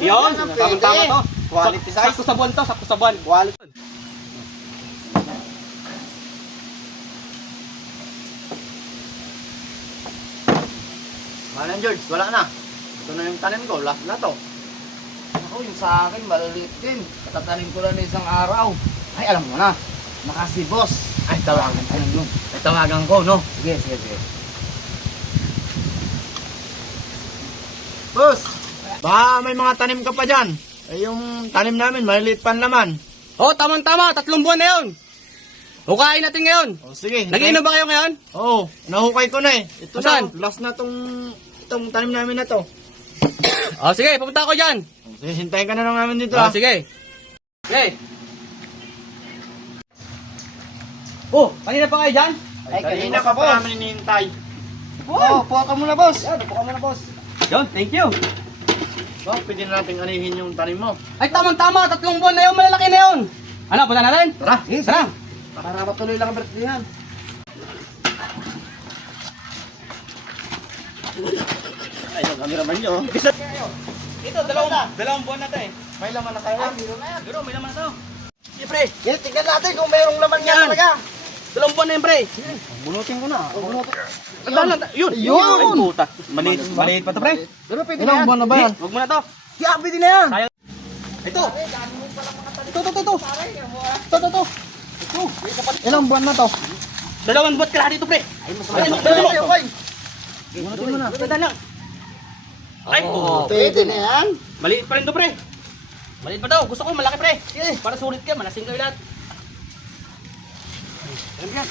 Yun, Yan ang tamang tama pwede. to. Quality size. Sakto sa buwan to, sakto sa buwan. Quality. Manang George, wala na. Ito na yung tanim ko, lahat na to. Ako, yung sa akin, maliliit din. Katatanim ko lang na isang araw. Ay, alam mo na. Nakasi boss. Ay, tawagan ko. no? Ay, tawagan ko, no? Sige, sige, sige. Boss, baka may mga tanim ka pa dyan. Eh, yung tanim namin, maliliit pa laman. Oh, tamang tama, tatlong buwan na yun. Hukain natin ngayon. O, sige. Nagiinom ba kayo ngayon? Oo, nahukay ko na eh. Ito Saan? na, last na tong, itong tanim namin na to. Oh, sige, pupunta ako dyan. O, Sige, hintayin ka na lang namin dito Oh, ah. sige. Okay. Oh, kanina pa kayo dyan? Ay, kanina ka pa namin hinihintay. Oo, oh, puha ka muna, boss. Yan, ka muna, boss. Yun, thank you. Oh, pwede na natin anihin yung tanim mo. Ay, tamang tama, tatlong buwan na yun, malalaki na yun. Ano, punta natin? Tara. Sige, tara. Para matuloy lang ang birthday yan. Ay, yung camera man nyo. Ito, dalawang, dalawang buwan na to eh. May laman na kayo. Meron na yan. Siguro, may naman na to. Sige, pre. Yan, tignan natin kung mayroong laman Yan. talaga. Dalawang buwan na yun, pre. Bunutin ko na. Ang dahan lang. Yun. Yun. Ay, puta. Maliit, maliit pa to, pre. Pero pwede Ilang buwan na ba yan? Huwag mo na to. Siyabi din na yan. Sayang. Ito. Ito, ito, ito, ito. Ito, ito, ito. Ilang buwan na to? Dalawang buwan ka dito, pre. Ay, mas Ay, dali mo. Na. Ito lang. Ay. Pwede na yan. Maliit pa rin to, pre. Maliit pa daw. Gusto ko malaki, pre. Sige, para sulit ka. Malasing kayo lahat. Yan.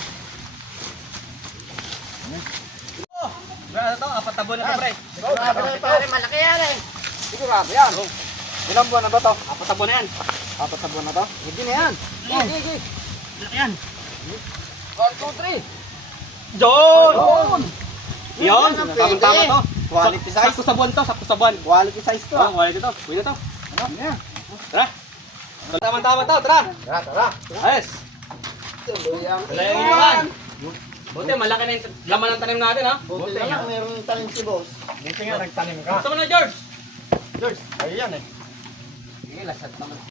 Oh, Grabe to, apat na buwan na to, pre. Sigurado na ito. Malaki yan eh. Sigurado yan. Ilang buwan na ba to? Apat na buwan na yan. Apat na buwan na to? Pwede na yan. Sige, sige, sige. Malaki yan. One, two, three. John! Yun. Yun, Yan ang tamang tama pwede. to. Quality size. Sakto sa buwan to, sakto sa buwan. Quality size to Oh, ah. wala dito. Pwede to. Ano? Tara. Tamang tama to, tara. Tara, tara. Ayos. Tuloy ang Wala yung iwan. Buti, malaki na yung laman ng tanim natin, ha? Buti na lang mayroong tanim si boss. Buti nga nagtanim ka. Gusto mo na, George? George, ayun yan eh. Sige, lasat naman.